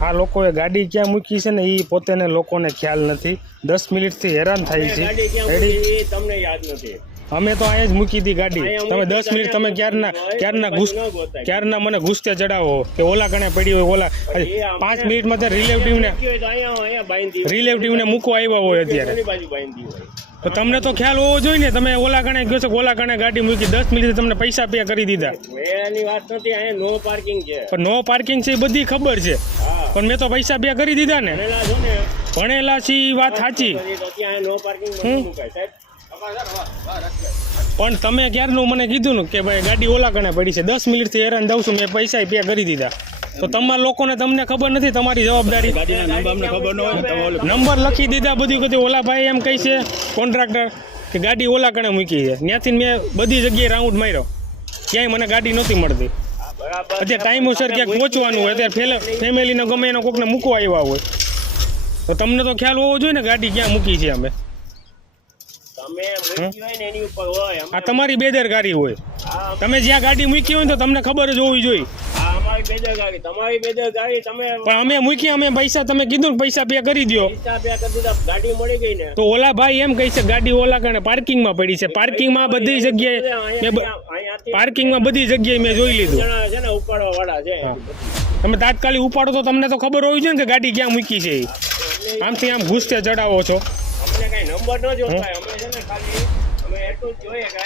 આ લોકોએ ગાડી ક્યાં મૂકી છે ને એ પોતેને લોકોને ખ્યાલ નથી. દસ મિનિટથી હેરાન થાય છે. રેડી? તમને યાદ નથી. અમે તો અહીંયા જ મૂકી હતી ગાડી. તમે દસ મિનિટ તમે ક્યારના ક્યારના ગોતાય. ક્યારના મને ગુસ્સે ચડાવો કે ઓલા કણે પડી હોય ઓલા પાંચ મિનિટમાં ત્યાં રિલેટિવને રિલેટિવને મૂકવા આવ્યા હોય અત્યારે. તો તમને તો ખ્યાલ હોવો જોઈએ ને તમે ઓલા કણે ગયો છો ઓલા કણે ગાડી મૂકી દસ મિનિટ તમને પૈસા પે કરી દીધા. એની વાત નથી અહીંયા નો પાર્કિંગ છે. પણ નો પાર્કિંગ છે એ બધી ખબર છે. પણ મેં તો પૈસા બે કરી દીધા ને. ભણેલા છી વાત સાચી. પણ તમે ક્યારનું મને કીધું ને કે ભાઈ ગાડી ઓલા કણે પડી છે. દસ મિનિટથી હેરાન દઉં છું મેં પૈસા પે કરી દીધા. તો તમારા લોકોને તમને ખબર નથી તમારી જવાબદારી. નંબર લખી દીધા બધું કદી ઓલા ભાઈ એમ કહી છે કોન્ટ્રાક્ટર કે ગાડી ઓલા કણે મૂકી છે. ત્યાંથી મેં બધી જગ્યાએ રાઉન્ડ માર્યો. ક્યાંય મને ગાડી નહોતી મળતી. અત્યારે ટાઈમોસર ક્યાંક પહોંચવાનું હોય અત્યારે ફેમિલીને ગમે એનો કોકને મૂકવા આવ્યા હોય. તો તમને તો ખ્યાલ હોવો જોઈએ ને ગાડી ક્યાં મૂકી છે અમે. આ તમારી બેદરકારી હોય. તમે જ્યાં ગાડી મૂકી હોય તો તમને ખબર જ હોવી જોઈએ. આ અમારી બેદરકારી તમારી બેદરકારી તમે પણ અમે મૂકી અમે પૈસા તમે કીધું પૈસા પે કરી દો પૈસા પે કરી દીધા ગાડી મળી ગઈ ને. તો ઓલા ભાઈ એમ કહે છે ગાડી ઓલા કારણે પાર્કિંગમાં પડી છે. પાર્કિંગમાં બધી જગ્યાએ પાર્કિંગમાં પાર્કિંગમાં બધી જગ્યાએ મેં જોઈ લીધું. છે ને ઉપાડવા વાળા છે. તમે તાત્કાલિક ઉપાડો તો તમને તો ખબર હોવી જોઈએ ને કે ગાડી ક્યાં મૂકી છે આમથી આમ ગુસ્સે ચડાવો છો. અમને કઈ નંબર ન જોતા અમે છે ને ખાલી અમે એટલું જોઈએ કે